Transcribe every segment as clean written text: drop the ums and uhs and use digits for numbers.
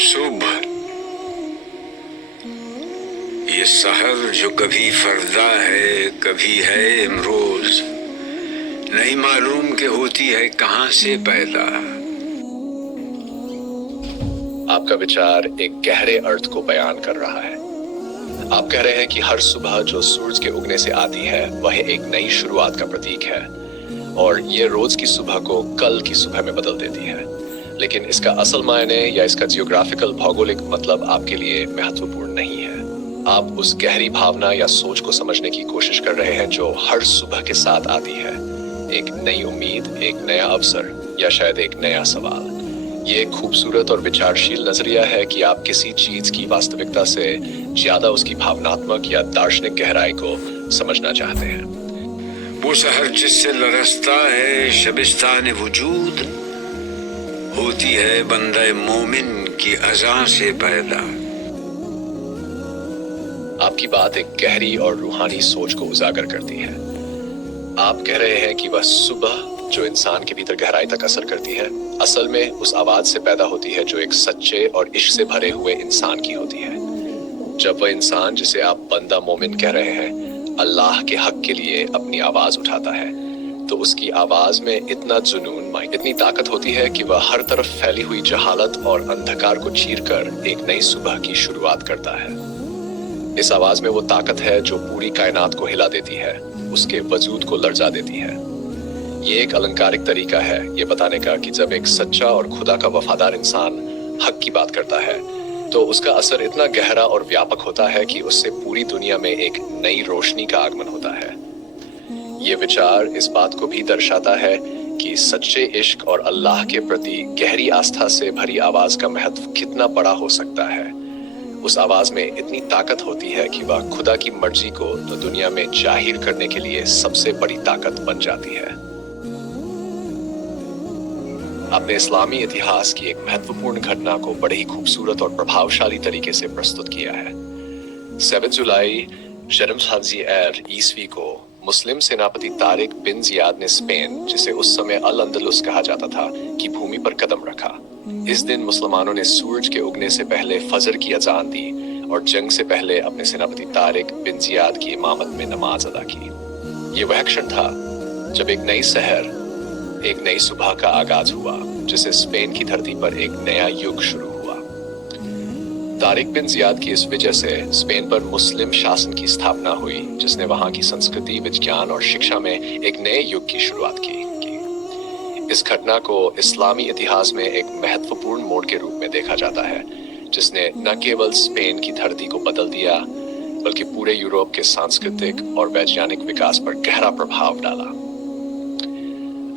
صبح، یہ سحر جو کبھی فردا ہے کبھی ہے امروز، نہیں معلوم کہ ہوتی ہے کہاں سے پیدا۔ آپ کا وچار ایک گہرے ارتھ کو بیان کر رہا ہے۔ آپ کہہ رہے ہیں کہ ہر صبح جو سورج کے اگنے سے آتی ہے وہ ایک نئی شروعات کا پرتیک ہے، اور یہ روز کی صبح کو کل کی صبح میں بدل دیتی ہے۔ لیکن اس کا اصل معنی یا اس کا جیوگرافیکل بھوگولک مطلب آپ کے لیے مہتوپورن نہیں ہے۔ آپ اس گہری بھاونا یا سوچ کو سمجھنے کی کوشش کر رہے ہیں جو ہر صبح کے ساتھ آتی ہے، ایک نئی امید، ایک نیا اوسر، یا شاید ایک نیا سوال۔ یہ ایک خوبصورت اور وچارشیل نظریہ ہے کہ آپ کسی چیز کی واستوکتا سے زیادہ اس کی بھاوناتمک یا دارشنک گہرائی کو سمجھنا چاہتے ہیں۔ وہ سحر جس سے لرزتا ہے شبستان وجود، ہوتی ہے بندہ مومن کی اذان سے پیدا۔ آپ کی بات ایک گہری اور روحانی سوچ کو اجاگر کرتی ہے۔ آپ کہہ رہے ہیں کہ وہ صبح جو انسان کے بھیتر گہرائی تک اثر کرتی ہے، اصل میں اس آواز سے پیدا ہوتی ہے جو ایک سچے اور عشق سے بھرے ہوئے انسان کی ہوتی ہے۔ جب وہ انسان جسے آپ بندہ مومن کہہ رہے ہیں اللہ کے حق کے لیے اپنی آواز اٹھاتا ہے، تو اس کی آواز میں اتنا جنون، اتنی طاقت ہوتی ہے کہ وہ ہر طرف پھیلی ہوئی جہالت اور اندھکار کو چیر کر ایک نئی صبح کی شروعات کرتا ہے۔ اس آواز میں وہ طاقت ہے جو پوری کائنات کو ہلا دیتی ہے، اس کے وجود کو لرزا دیتی ہے۔ یہ ایک النکارک طریقہ ہے یہ بتانے کا کہ جب ایک سچا اور خدا کا وفادار انسان حق کی بات کرتا ہے تو اس کا اثر اتنا گہرا اور ویاپک ہوتا ہے کہ اس سے پوری دنیا میں ایک نئی روشنی کا آگمن ہوتا ہے۔ یہ وچار اس بات کو بھی درشاتا ہے کہ سچے عشق اور اللہ کے پرتی گہری آستھا سے بھری آواز کا مہتو کتنا بڑا ہو سکتا ہے۔ اس آواز میں اتنی طاقت ہوتی ہے کہ وہ خدا کی مرضی کو تو دنیا میں ظاہر کرنے کے لیے سب سے بڑی طاقت بن جاتی ہے۔ آپ نے اسلامی اتہاس کی ایک مہتوپورن گھٹنا کو بڑے ہی خوبصورت اور پربھاوشالی طریقے سے پرستت کیا ہے۔ 7 جولائی جنم سازی عیسوی کو مسلم سیناپتی طارق بن زیاد نے اسپین، جسے اس سمے الاندلس کہا جاتا تھا، کی بھومی پر قدم رکھا۔ اس دن مسلمانوں نے سورج کے اگنے سے پہلے فجر کی اذان دی اور جنگ سے پہلے اپنے سیناپتی طارق بن زیاد کی امامت میں نماز ادا کی۔ یہ وہ کھڑ تھا جب ایک نئی سحر، ایک نئی صبح کا آغاز ہوا، جسے اسپین کی دھرتی پر ایک نیا یگ شروع ہوا۔ طارق بن زیاد کی اس وجہ سے اسپین پر مسلم شاسن کی استھاپنا ہوئی، جس نے وہاں کی سنسکرتی، وجگان اور شکشا میں ایک نئے یگ کی شروعات کی۔ اس گھٹنا کو اسلامی اتہاس میں ایک مہتوپورن موڑ کے روپ میں دیکھا جاتا ہے، جس نے نہ کیول اسپین کی دھرتی کو بدل دیا بلکہ پورے یورپ کے سانسکرتک اور ویجانک وکاس پر گہرا پربھاؤ ڈالا۔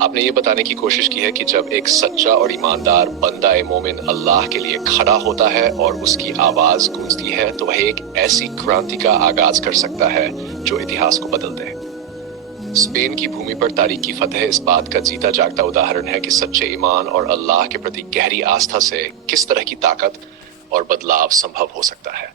آپ نے یہ بتانے کی کوشش کی ہے کہ جب ایک سچا اور ایماندار بندہ مومن اللہ کے لیے کھڑا ہوتا ہے اور اس کی آواز گونجتی ہے تو وہ ایک ایسی کرانتی کا آغاز کر سکتا ہے جو اتہاس کو بدل دے۔ اسپین کی بھومی پر تاریخ کی فتح اس بات کا جیتا جاگتا اداہرن ہے کہ سچے ایمان اور اللہ کے پرتی گہری آستھا سے کس طرح کی طاقت اور بدلاؤ سمبھو ہو سکتا ہے۔